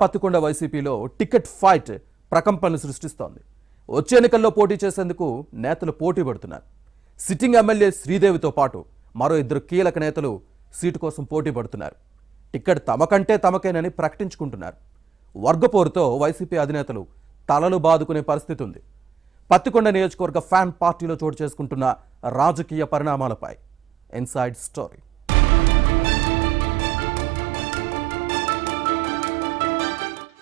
పత్తికొండ వైసీపీలో ticket fight ప్రకంపనలు సృష్టిస్తోంది. వచ్చే ఎన్నికల్లో పోటీ చేసేందుకు నేతలు పోటీ పడుతున్నారు. సిట్టింగ్ ఎమ్మెల్యే శ్రీదేవితో పాటు మరో ఇద్దరు కీలక నేతలు సీటు కోసం పోటీ పడుతున్నారు. టికెట్ తమకంటే తమకేనని ప్రకటించుకుంటున్నారు. వర్గపోరుతో వైసీపీ అధినేతలు తలలు బాదుకునే పరిస్థితి ఉంది. పత్తికొండ నియోజకవర్గ ఫ్యాన్ పార్టీలో చోటు చేసుకుంటున్న రాజకీయ పరిణామాలపై ఇన్సైడ్ స్టోరీ.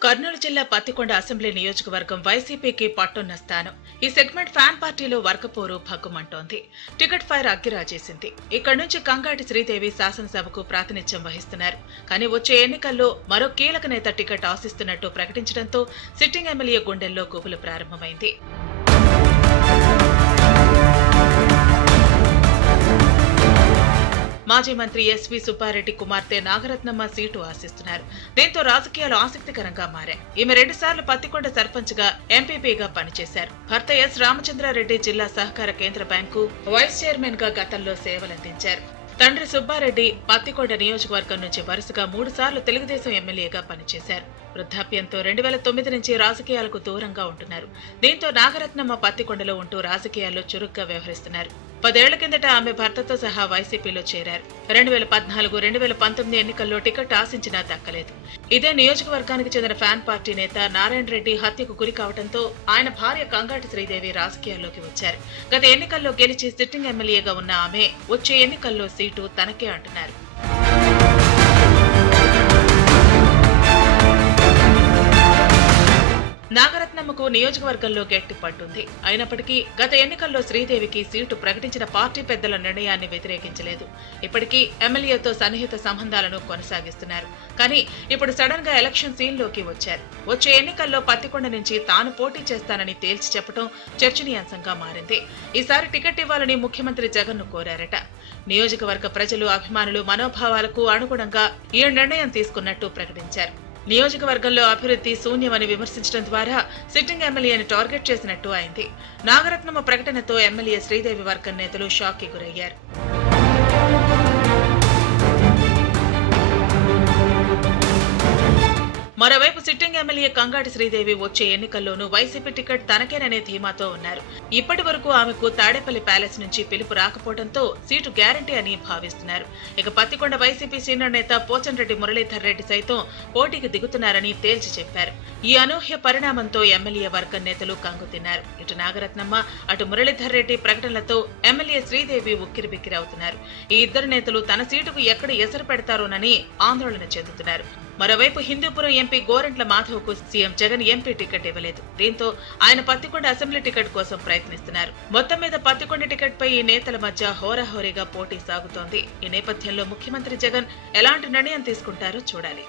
కర్నూలు జిల్లా పత్తికొండ అసెంబ్లీ నియోజకవర్గం వైసీపీకి పట్టున్న స్థానం. ఈ సెగ్మెంట్ ఫ్యాన్ పార్టీలో వర్గపోరు భగ్గుమంటోంది. Ticket fire అగ్గిరాజేసింది. ఇక్కడి నుంచి కంగాటి శ్రీదేవి శాసనసభకు ప్రాతినిధ్యం వహిస్తున్నారు. కానీ వచ్చే ఎన్నికల్లో మరో కీలక నేత టికెట్ ఆశిస్తున్నట్టు ప్రకటించడంతో సిట్టింగ్ ఎమ్మెల్యే గుండెల్లో గుబులు ప్రారంభమైంది. మాజీ మంత్రి ఎస్వి సుబ్బారెడ్డి కుమార్తె నాగరత్నమ్మ సీటు ఆశిస్తున్నారు. దీంతో రాజకీయాలు ఆసక్తికరంగా మారాయి. ఈమె 2 సార్లు పత్తికొండ సర్పంచ్ గా ఎంపీపీగా పనిచేశారు. భర్త ఎస్ రామచంద్రారెడ్డి జిల్లా సహకార కేంద్ర బ్యాంకు వైస్ చైర్మన్ గా గతంలో సేవలందించారు. తండ్రి సుబ్బారెడ్డి పత్తికొండ నియోజకవర్గం నుంచి వరుసగా 3 సార్లు తెలుగుదేశం ఎమ్మెల్యేగా పనిచేశారు. వృద్ధాప్యంతో 2009 నుంచి రాజకీయాలకు దూరంగా ఉంటున్నారు. దీంతో నాగరత్నమ్మ పత్తికొండలో ఉంటూ రాజకీయాల్లో చురుగ్గా వ్యవహరిస్తున్నారు. 10 ఏళ్ల కిందట ఆమె భర్తతో సహా వైసీపీలో చేరారు. 2014-2019 ఎన్నికల్లో టికెట్ ఆశించినా దక్కలేదు. ఇదే నియోజకవర్గానికి చెందిన ఫ్యాన్ పార్టీ నేత నారాయణ రెడ్డి హత్యకు గురి కావడంతో ఆయన భార్య కంగాటి శ్రీదేవి రాజకీయాల్లోకి వచ్చారు. గత ఎన్నికల్లో గెలిచి సిట్టింగ్ ఎమ్మెల్యేగా ఉన్న ఆమె వచ్చే ఎన్నికల్లో సీటు తనకే అంటున్నారు. నాగరత్నమ్మకు నియోజకవర్గంలో గట్టి పట్టుంది. అయినప్పటికీ గత ఎన్నికల్లో శ్రీదేవికి సీటు ప్రకటించిన పార్టీ పెద్దల నిర్ణయాన్ని వ్యతిరేకించలేదు. ఇప్పటికీ ఎమ్మెల్యేతో సన్నిహిత సంబంధాలను కొనసాగిస్తున్నారు. కానీ ఇప్పుడు సడన్ గా ఎలక్షన్ సీన్లోకి వచ్చారు. వచ్చే ఎన్నికల్లో పత్తికొండ నుంచి తాను పోటీ చేస్తానని తేల్చి చెప్పడం చర్చనీయాంశంగా మారింది. ఈసారి టికెట్ ఇవ్వాలని ముఖ్యమంత్రి జగన్ ను కోరారట. నియోజకవర్గ ప్రజలు అభిమానులు మనోభావాలకు అనుగుణంగా ఈ నిర్ణయం తీసుకున్నట్టు ప్రకటించారు. నియోజకవర్గంలో అభివృద్ధి శూన్యమని విమర్శించడం ద్వారా సిట్టింగ్ ఎమ్మెల్యేని టార్గెట్ చేసినట్టు అయింది. నాగరత్నమ్మ ప్రకటనతో ఎమ్మెల్యే శ్రీదేవి వర్గం నేతలు షాక్ కి గురయ్యారు. మరోవైపు సిట్టింగ్ ఎమ్మెల్యే కంగాటి శ్రీదేవి వచ్చే ఎన్నికల్లోనూ వైసీపీ టికెట్ తనకేననే ధీమాతో ఉన్నారు. ఇప్పటి వరకు ఆమెకు తాడేపల్లి ప్యాలెస్ నుంచి పిలుపు రాకపోవడంతో సీటు గ్యారంటీ అని భావిస్తున్నారు. ఇక పత్తికొండ వైసీపీ సీనియర్ నేత పోచంరెడ్డి మురళీధర్ రెడ్డి సైతం పోటీకి దిగుతున్నారని తేల్చి చెప్పారు. ఈ అనూహ్య పరిణామంతో ఎమ్మెల్యే వర్గం నేతలు కంగుతిన్నారు. ఇటు నాగరత్నమ్మ అటు మురళీధర్ రెడ్డి ప్రకటనలతో ఎమ్మెల్యే శ్రీదేవి ఉక్కిరిబిక్కిరి అవుతున్నారు. ఈ ఇద్దరు నేతలు తన సీటుకు ఎక్కడ ఎసరు పెడతారోనని ఆందోళన చెందుతున్నారు. మరోవైపు హిందూపురం ఎంపీ గోరంట్ల మాధవ్కు సీఎం జగన్ ఎంపీ టికెట్ ఇవ్వలేదు. దీంతో ఆయన పత్తికొండ అసెంబ్లీ టికెట్ కోసం ప్రయత్నిస్తున్నారు. మొత్తం మీద పత్తికొండ టికెట్ పై ఈ నేతల మధ్య హోరాహోరీగా పోటీ సాగుతోంది. ఈ నేపథ్యంలో ముఖ్యమంత్రి జగన్ ఎలాంటి నిర్ణయం తీసుకుంటారో చూడాలి.